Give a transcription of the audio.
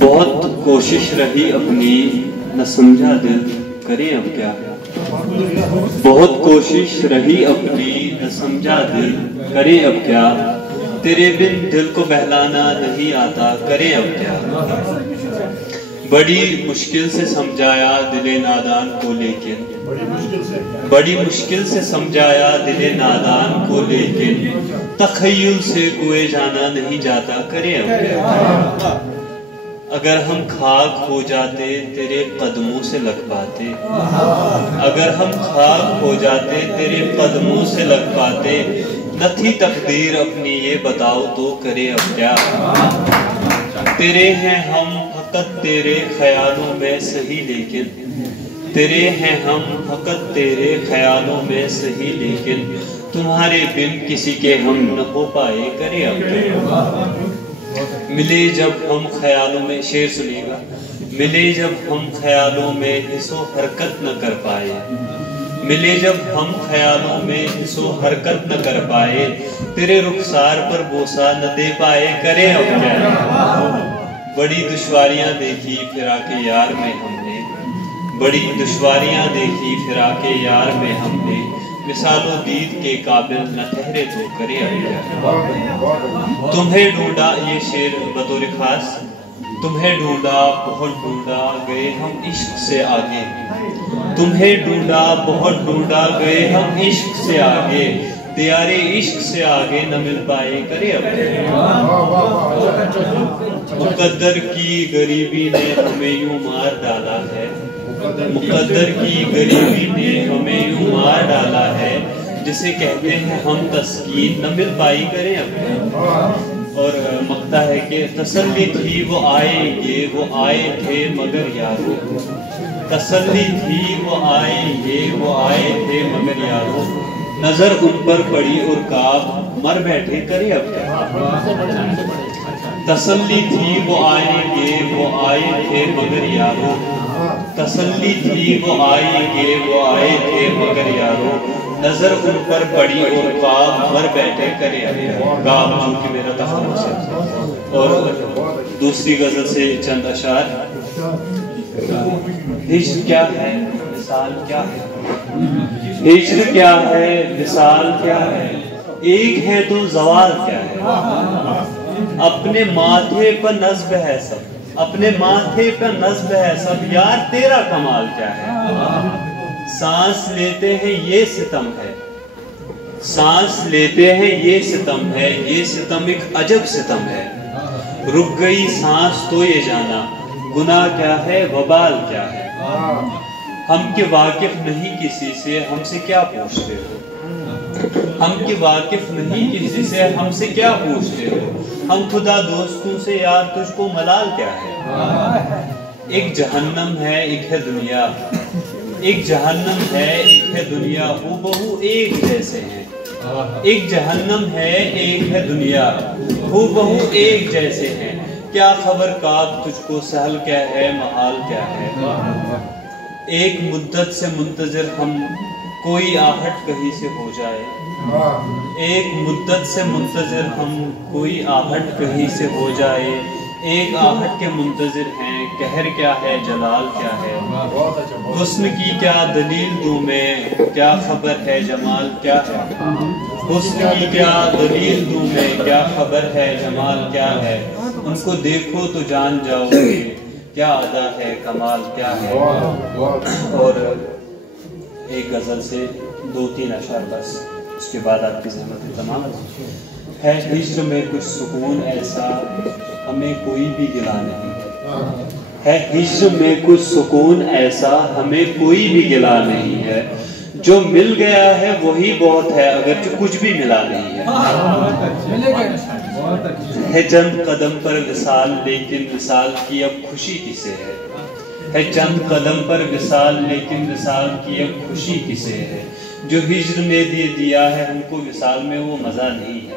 بہت کوشش رہی اپنی نہ سمجھا دل کریں اب کیا. بہت کوشش رہی اپنی نہ سمجھا دل کریں اب کیا. تیرے بن دل کو بہلانا نہیں آتا کریں اب کیا. بڑی مشکل سے سمجھایا دل نادان کو لیکن بڑی مشکل سے سمجھایا دل نادان کو لیکن تخیل سے کوئے جانا نہیں جاتا کریں اب کیا. اگر ہم خاک ہو جاتے تیرے قدموں سے لگ پاتے اگر ہم خاک ہو جاتے تیرے قدموں سے لگ پاتے نہ تھی تقدیر اپنی یہ بتاؤ تو کرے اب کیا. تیرے ہیں ہم فقط تیرے خیالوں میں صحیح لیکن تیرے ہیں ہم فقط تیرے خیالوں میں صحیح لیکن تمہارے بن کسی کے ہم نہ ہو پائے کرے اب کیا. ملے جب ہم خیالوں میں شعر سنیے گا. ملے جب ہم خیالوں میں حس و حرکت نہ کر پائے ملے جب ہم خیالوں میں حس و حرکت نہ کر پائے تیرے رخسار پر بوسہ نہ دے پائے کرے اب کیا. بڑی دشواریاں دیکھی فراق یار میں ہم نے بڑی دشواریاں دیکھی فراق یار میں ہم نے مثال و دید کے قابل نہ ٹھہرے تو کرے اب کیا. تمہیں ڈھونڈا یہ شعر بطور خاص تمہیں ڈھونڈا بہت ڈھونڈا گئے ہم عشق سے آگے تمہیں ڈھونڈا بہت ڈھونڈا گئے ہم عشق سے آگے دیارے عشق سے آگے نہ مل پائے کرے اب کیا. مقدر کی غریبی نے ہمیں یوں مار ڈالا ہے مقدر کی غریبی نے ہمیں یوں مار ڈالا ہے جسے کہتے ہیں ہم تسکین نہ مل پائی کریں اب کیا. اور مقطع ہے کہ تسلی تھی وہ آئیں گے وہ آئے تھے مگر یارو تسلی تھی وہ آئیں گے وہ آئے تھے مگر یارو نظر ان پر پڑی اور کعب مر بیٹھے کرے اب کیا. تسلی تھی وہ آئیں گے وہ آئے تھے مگر یارو تسلی تھی وہ آئیں گے وہ آئے تھے مگر یارو نظر ان پر پڑی اور کعب مر بیٹھے کرے اب کیا. کعب جو کہ میرا تخلص ہے. اور دوسری غزل سے چند اشعار. ہجر کیا ہے مثال کیا ہے ہجر کیا ہے مثال کیا ہے ایک ہے تو زوال کیا ہے. اپنے ماتھے پر نصب ہے سب اپنے ماتھے پر نصب ہے سب یار تیرا کمال کیا ہے. سانس لیتے ہیں یہ ستم ہے سانس لیتے ہیں یہ ستم ہے یہ ستم ایک عجب ستم ہے. رک گئی سانس تو یہ جانا گناہ کیا ہے وبال کیا ہے. ہم کے واقف نہیں کسی سے ہم سے کیا پوچھتے ہو ہم کے واقف نہیں کسی سے ہم سے کیا پوچھتے ہو. ہم خدا دوستوں سے یار تجھ کو ملال کیا ہے. ایک جہنم ہے ایک ہے دنیا ایک جہنم ہے ایک ہے دنیا ہو بہو ایک جیسے ہیں. ایک جہنم ہے ایک ہے دنیا ہو بہو ایک جیسے ہیں. کیا خبر کعب تجھ کو سہل کیا ہے محال کیا ہے. ایک مدت سے منتظر ہم کوئی آہٹ کہیں سے ہو جائے ایک مدت سے منتظر ہم کوئی آہٹ کہیں سے ہو جائے ایک آہٹ کے منتظر ہیں قہر کیا ہے جلال کیا ہے. حسن کی کیا دلیل دوں میں کیا خبر ہے جمال کیا ہے. حسن کی کیا دلیل دوں میں کیا خبر ہے جمال کیا ہے. ان کو دیکھو تو جان جاؤ گے کیا ادا ہے کمال کیا ہے. اور ایک غزل سے 2-3 اشعار بس اس کے بعد آپ کی زحمت تمام ہے. ہجر میں کچھ سکون ایسا ہمیں کوئی بھی گلا نہیں ہے ہجر میں کچھ سکون ایسا ہمیں کوئی بھی گلا نہیں ہے. جو مل گیا ہے وہی بہت ہے اگرچہ کچھ بھی ملا نہیں ہے. چند قدم پر وصال لیکن وصال کی اب خوشی کسے ہے چند قدم پر وصال لیکن وصال کی اب خوشی کسے ہے. جو ہجر نے دیا ہے ہم کو وصال میں وہ مزہ نہیں ہے.